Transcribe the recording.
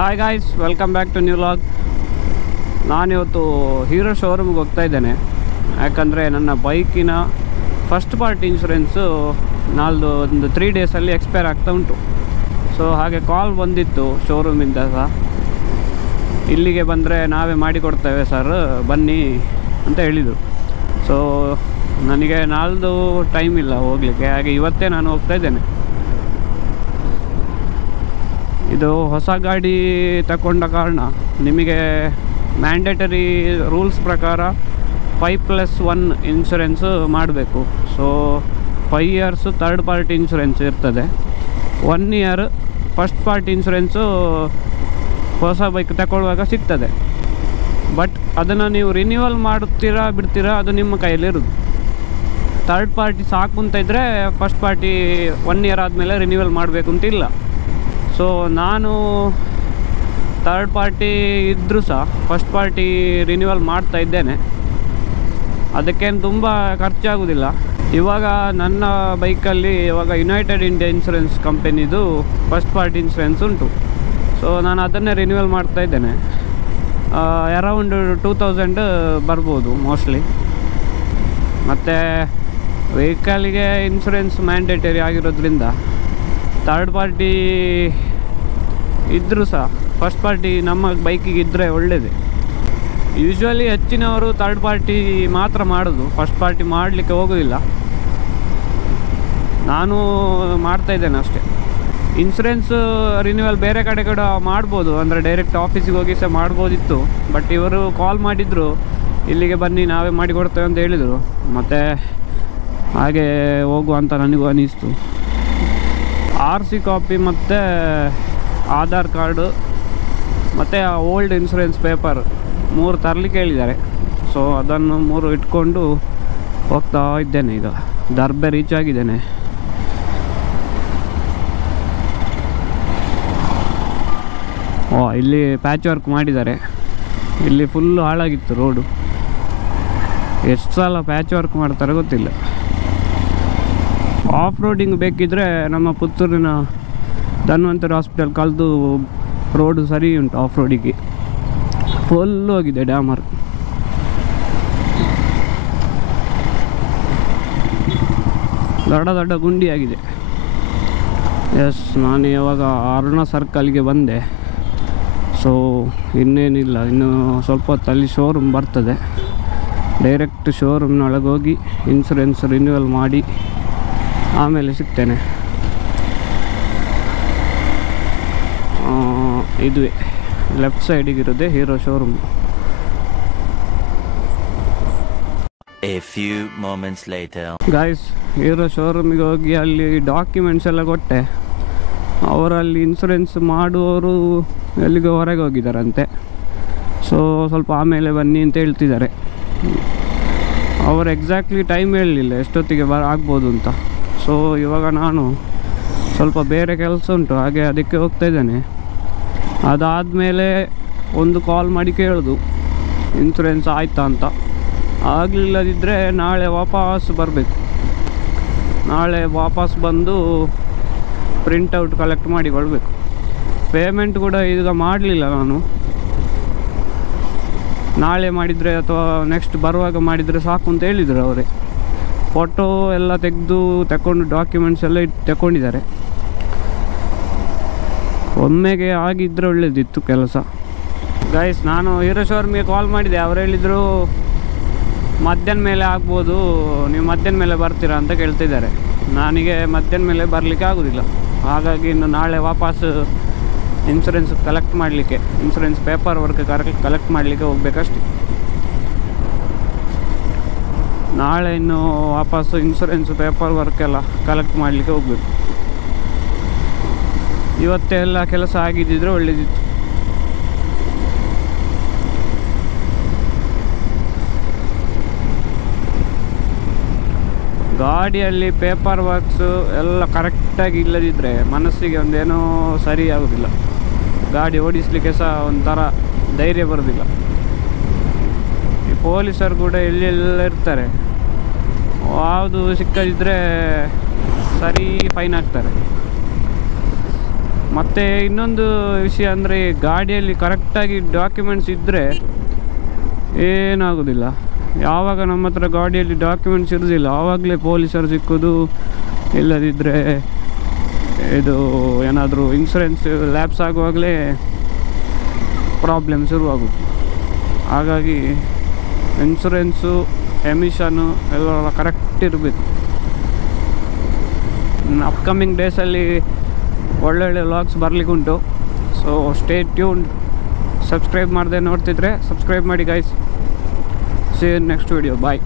Hi guys, welcome back to new vlog. ನಾನಿವತ್ತು ಹೀರೋ ಶೋರೂಮ್ಗೆ ಹೋಗ್ತಾ ಇದ್ದೇನೆ. ಯಾಕಂದರೆ ನನ್ನ ಬೈಕಿನ ಫಸ್ಟ್ ಪಾರ್ಟಿ ಇನ್ಶೂರೆನ್ಸು ನಾಲ್ದು ಒಂದು 3 ಡೇಸಲ್ಲಿ ಎಕ್ಸ್ಪೈರ್ ಆಗ್ತಾ ಉಂಟು. ಸೊ ಹಾಗೆ ಕಾಲ್ ಬಂದಿತ್ತು ಶೋರೂಮಿಂದ ಸಹ, ಇಲ್ಲಿಗೆ ಬಂದರೆ ನಾವೇ ಮಾಡಿಕೊಡ್ತೇವೆ ಸರ್, ಬನ್ನಿ ಅಂತ ಹೇಳಿದರು. ಸೊ ನನಗೆ ನಾಳ್ದು ಟೈಮ್ ಇಲ್ಲ ಹೋಗಲಿಕ್ಕೆ, ಹಾಗೆ ಇವತ್ತೇ ನಾನು ಹೋಗ್ತಾ ಇದ್ದೇನೆ. ಇದು ಹೊಸ ಗಾಡಿ ತಗೊಂಡ ಕಾರಣ ನಿಮಗೆ ಮ್ಯಾಂಡೇಟರಿ ರೂಲ್ಸ್ ಪ್ರಕಾರ 5+1 ಇನ್ಶೂರೆನ್ಸು ಮಾಡಬೇಕು. So 5 years third party insurance ಇರ್ತದೆ, 1 ಇಯರ್ ಫಸ್ಟ್ ಪಾರ್ಟಿ ಇನ್ಶೂರೆನ್ಸು ಹೊಸ ಬೈಕ್ ತಗೊಳ್ಳುವಾಗ ಸಿಗ್ತದೆ. ಬಟ್ ಅದನ್ನು ನೀವು ರಿನ್ಯೂವಲ್ ಮಾಡುತ್ತೀರಾ ಬಿಡ್ತೀರಾ ಅದು ನಿಮ್ಮ ಕೈಯಲ್ಲಿರೋದು. ಥರ್ಡ್ ಪಾರ್ಟಿ ಸಾಕು ಅಂತ ಇದ್ದರೆ ಫಸ್ಟ್ ಪಾರ್ಟಿ 1 ಇಯರ್ ಆದಮೇಲೆ ರಿನ್ಯೂವಲ್ ಮಾಡಬೇಕು ಅಂತ ಇಲ್ಲ. ಸೊ ನಾನು ಥರ್ಡ್ ಪಾರ್ಟಿ ಇದ್ದರೂ ಸಹ ಫಸ್ಟ್ ಪಾರ್ಟಿ ರಿನ್ಯೂವಲ್ ಮಾಡ್ತಾ ಇದ್ದೇನೆ. ಅದಕ್ಕೇನು ತುಂಬ ಖರ್ಚಾಗೋದಿಲ್ಲ. ಇವಾಗ ನನ್ನ ಬೈಕಲ್ಲಿ ಇವಾಗ ಯುನೈಟೆಡ್ ಇಂಡಿಯಾ ಇನ್ಶೂರೆನ್ಸ್ ಕಂಪನಿದು ಫಸ್ಟ್ ಪಾರ್ಟಿ ಇನ್ಶೂರೆನ್ಸ್ ಉಂಟು. ಸೊ ನಾನು ಅದನ್ನೇ ರಿನ್ಯೂವಲ್ ಮಾಡ್ತಾ ಇದ್ದೇನೆ. ಅರೌಂಡ್ 2000 ಬರ್ಬೋದು ಮೋಸ್ಟ್ಲಿ. ಮತ್ತು ವೆಹಿಕಲ್ಗೆ ಇನ್ಶೂರೆನ್ಸ್ ಮ್ಯಾಂಡೇಟರಿ ಆಗಿರೋದ್ರಿಂದ ಥರ್ಡ್ ಪಾರ್ಟಿ ಇದ್ದರೂ ಸಹ ಫಸ್ಟ್ ಪಾರ್ಟಿ ನಮ್ಮ ಬೈಕಿಗೆ ಇದ್ದರೆ ಒಳ್ಳೆಯದೇ. ಯೂಶ್ವಲಿ ಹೆಚ್ಚಿನವರು ಥರ್ಡ್ ಪಾರ್ಟಿ ಮಾತ್ರ ಮಾಡೋದು, ಫಸ್ಟ್ ಪಾರ್ಟಿ ಮಾಡಲಿಕ್ಕೆ ಹೋಗೋದಿಲ್ಲ. ನಾನು ಮಾಡ್ತಾ ಇದ್ದೇನೆ ಅಷ್ಟೇ. ಇನ್ಶೂರೆನ್ಸ್ ರಿನ್ಯೂವಲ್ ಬೇರೆ ಕಡೆ ಕೂಡ ಮಾಡ್ಬೋದು, ಅಂದರೆ ಡೈರೆಕ್ಟ್ ಆಫೀಸಿಗೆ ಹೋಗಿ ಸಹ ಮಾಡ್ಬೋದಿತ್ತು. ಬಟ್ ಇವರು ಕಾಲ್ ಮಾಡಿದರು, ಇಲ್ಲಿಗೆ ಬನ್ನಿ ನಾವೇ ಮಾಡಿಕೊಡ್ತೇವೆ ಅಂತ ಹೇಳಿದರು. ಮತ್ತು ಹಾಗೆ ಹೋಗುವ ಅಂತ ನನಗೂ ಅನ್ನಿಸ್ತು. RC ಕಾಪಿ ಮತ್ತು ಆಧಾರ್ ಕಾರ್ಡು ಮತ್ತು ಓಲ್ಡ್ ಇನ್ಶೂರೆನ್ಸ್ ಪೇಪರ್ 3 ತರಲಿಕ್ಕೆ ಹೇಳಿದ್ದಾರೆ. ಸೊ ಅದನ್ನು 3 ಇಟ್ಕೊಂಡು ಹೋಗ್ತಾ ಇದ್ದೇನೆ. ಈಗ ದರ್ಬೆ ರೀಚ್ ಆಗಿದ್ದೇನೆ. ಇಲ್ಲಿ ಪ್ಯಾಚ್ ವರ್ಕ್ ಮಾಡಿದ್ದಾರೆ. ಇಲ್ಲಿ ಫುಲ್ಲು ಹಾಳಾಗಿತ್ತು ರೋಡು. ಎಷ್ಟು ಸಲ ಪ್ಯಾಚ್ ವರ್ಕ್ ಮಾಡ್ತಾರೆ ಗೊತ್ತಿಲ್ಲ. ಆಫ್ ರೋಡಿಂಗ್ ಬೇಕಿದ್ದರೆ ನಮ್ಮ ಪುತ್ತೂರಿನ ಧನ್ವಂತರಿ ಹಾಸ್ಪಿಟಲ್ ಕಳೆದು ರೋಡು ಸರಿ ಉಂಟು. ಆಫ್ ರೋಡಿಗೆ ಫುಲ್ಲು ಹೋಗಿದೆ ಡ್ಯಾಮರ್. ದೊಡ್ಡ ದೊಡ್ಡ ಗುಂಡಿಯಾಗಿದೆ. ಎಸ್, ನಾನು ಇವಾಗ ಅರುಣ ಸರ್ಕಲ್ಗೆ ಬಂದೆ. ಸೊ ಇನ್ನೇನಿಲ್ಲ, ಇನ್ನು ಸ್ವಲ್ಪ ಹೊತ್ತಲ್ಲಿ ಶೋರೂಮ್ ಬರ್ತದೆ. ಡೈರೆಕ್ಟ್ ಶೋರೂಮ್ನೊಳಗೆ ಹೋಗಿ ಇನ್ಶೂರೆನ್ಸ್ ರಿನ್ಯೂವಲ್ ಮಾಡಿ ಆಮೇಲೆ ಸಿಗ್ತೇನೆ. ಇದುವೇ ಲೆಫ್ಟ್ ಸೈಡಿಗಿರೋದೆ Hero showroom. A few moments later. Guys, Hero ಶೋರೂಮಿಗೆ ಹೋಗಿ ಅಲ್ಲಿ ಡಾಕ್ಯುಮೆಂಟ್ಸ್ ಎಲ್ಲ ಕೊಟ್ಟೆ. ಅವರಲ್ಲಿ ಇನ್ಶೂರೆನ್ಸ್ ಮಾಡುವವರು ಎಲ್ಲಿಗೋ ಹೊರಗೆ ಹೋಗಿದ್ದಾರಂತೆ. ಸೊ ಸ್ವಲ್ಪ ಆಮೇಲೆ ಬನ್ನಿ ಅಂತ ಹೇಳ್ತಿದ್ದಾರೆ. ಅವರು ಎಕ್ಸಾಕ್ಟ್ಲಿ ಟೈಮ್ ಹೇಳಲಿಲ್ಲ ಎಷ್ಟೊತ್ತಿಗೆ ಆಗ್ಬೋದು ಅಂತ. ಸೊ ಇವಾಗ ನಾನು ಸ್ವಲ್ಪ ಬೇರೆ ಕೆಲಸ ಉಂಟು, ಹಾಗೆ ಅದಕ್ಕೆ ಹೋಗ್ತಾ ಇದ್ದೇನೆ. ಅದಾದಮೇಲೆ ಒಂದು ಕಾಲ್ ಮಾಡಿ ಕೇಳೋದು ಇನ್ಶೂರೆನ್ಸ್ ಆಯಿತಾ ಅಂತ. ಆಗಲಿಲ್ಲದಿದ್ದರೆ ನಾಳೆ ವಾಪಸ್ ಬರಬೇಕು. ನಾಳೆ ವಾಪಸ್ ಬಂದು ಪ್ರಿಂಟೌಟ್ ಕಲೆಕ್ಟ್ ಮಾಡಿಕೊಳ್ಬೇಕು. ಪೇಮೆಂಟ್ ಕೂಡ ಈಗ ಮಾಡಲಿಲ್ಲ ನಾನು. ನಾಳೆ ಮಾಡಿದರೆ ಅಥವಾ ನೆಕ್ಸ್ಟ್ ಬರುವಾಗ ಮಾಡಿದರೆ ಸಾಕು ಅಂತ ಹೇಳಿದರು ಅವರೇ. ಫೋಟೋ ಎಲ್ಲ ತಗೊಂಡು ಡಾಕ್ಯುಮೆಂಟ್ಸ್ ಎಲ್ಲ ತಗೊಂಡಿದ್ದಾರೆ. ಒಮ್ಮೆಗೆ ಆಗಿದ್ದರೆ ಒಳ್ಳೆಯದಿತ್ತು ಕೆಲಸ. ಗೈಸ್, ನಾನು ಹೀರೋ ಶೋರೂಮಿಗೆ ಕಾಲ್ ಮಾಡಿದೆ. ಅವ್ರು ಹೇಳಿದರು ಮಧ್ಯಾಹ್ನ ಮೇಲೆ ಆಗ್ಬೋದು, ನೀವು ಮಧ್ಯಾಹ್ನ ಮೇಲೆ ಬರ್ತೀರಾ ಅಂತ ಕೇಳ್ತಿದ್ದಾರೆ. ನನಗೆ ಮಧ್ಯಾಹ್ನ ಮೇಲೆ ಬರಲಿಕ್ಕೆ ಆಗೋದಿಲ್ಲ. ಹಾಗಾಗಿ ಇನ್ನು ನಾಳೆ ವಾಪಸ್ ಇನ್ಶೂರೆನ್ಸ್ ಕಲೆಕ್ಟ್ ಮಾಡಲಿಕ್ಕೆ, ಇನ್ಶೂರೆನ್ಸ್ ಪೇಪರ್ ವರ್ಕ್ ಕಲೆಕ್ಟ್ ಮಾಡಲಿಕ್ಕೆ ಹೋಗ್ಬೇಕಷ್ಟೆ. ನಾಳೆ ಇನ್ನು ವಾಪಸ್ಸು ಇನ್ಶೂರೆನ್ಸ್ ಪೇಪರ್ ವರ್ಕ್ ಎಲ್ಲ ಕಲೆಕ್ಟ್ ಮಾಡಲಿಕ್ಕೆ ಹೋಗಬೇಕು. ಇವತ್ತೆಲ್ಲ ಕೆಲಸ ಆಗಿದ್ದಿದ್ರೆ ಒಳ್ಳೆಯದಿತ್ತು. ಗಾಡಿಯಲ್ಲಿ ಪೇಪರ್ ವರ್ಕ್ಸು ಎಲ್ಲ ಕರೆಕ್ಟಾಗಿ ಇಲ್ಲದಿದ್ದರೆ ಮನಸ್ಸಿಗೆ ಒಂದೇನೋ ಸರಿ ಆಗೋದಿಲ್ಲ. ಗಾಡಿ ಓಡಿಸಲಿಕ್ಕೆ ಸಹ ಒಂಥರ ಧೈರ್ಯ ಬರೋದಿಲ್ಲ. ಈ ಪೊಲೀಸರು ಕೂಡ ಎಲ್ಲೆಲ್ಲ ಇರ್ತಾರೆ, ಯಾವುದು ಸಿಕ್ಕದಿದ್ದರೆ ಸರಿ ಫೈನ್ ಹಾಕ್ತಾರೆ. ಮತ್ತು ಇನ್ನೊಂದು ವಿಷಯ ಅಂದರೆ ಗಾಡಿಯಲ್ಲಿ ಕರೆಕ್ಟಾಗಿ ಡಾಕ್ಯುಮೆಂಟ್ಸ್ ಇದ್ದರೆ ಏನಾಗೋದಿಲ್ಲ. ಯಾವಾಗ ನಮ್ಮ ಹತ್ರ ಗಾಡಿಯಲ್ಲಿ ಡಾಕ್ಯುಮೆಂಟ್ಸ್ ಇರೋದಿಲ್ಲ ಆವಾಗಲೇ ಪೊಲೀಸರು ಸಿಕ್ಕೋದು, ಇಲ್ಲದಿದ್ದರೆ ಇದು ಏನಾದರೂ ಇನ್ಶೂರೆನ್ಸ್ ಲ್ಯಾಪ್ಸ್ ಆಗುವಾಗಲೇ ಪ್ರಾಬ್ಲಮ್ ಶುರುವಾಗೋದು. ಹಾಗಾಗಿ ಇನ್ಶೂರೆನ್ಸು, ಎಮಿಷನ್ನು ಎಲ್ಲ ಕರೆಕ್ಟ್ ಇರಬೇಕು. ಅಪ್ಕಮಿಂಗ್ ಡೇಸಲ್ಲಿ ಒಳ್ಳೊಳ್ಳೆ ವ್ಲಾಗ್ಸ್ ಬರಲಿಕ್ಕುಂಟು. So stay tuned. ಸಬ್ಸ್ಕ್ರೈಬ್ ಮಾಡದೆ ನೋಡ್ತಿದ್ರೆ ಸಬ್ಸ್ಕ್ರೈಬ್ ಮಾಡಿ guys. See you in next video. Bye.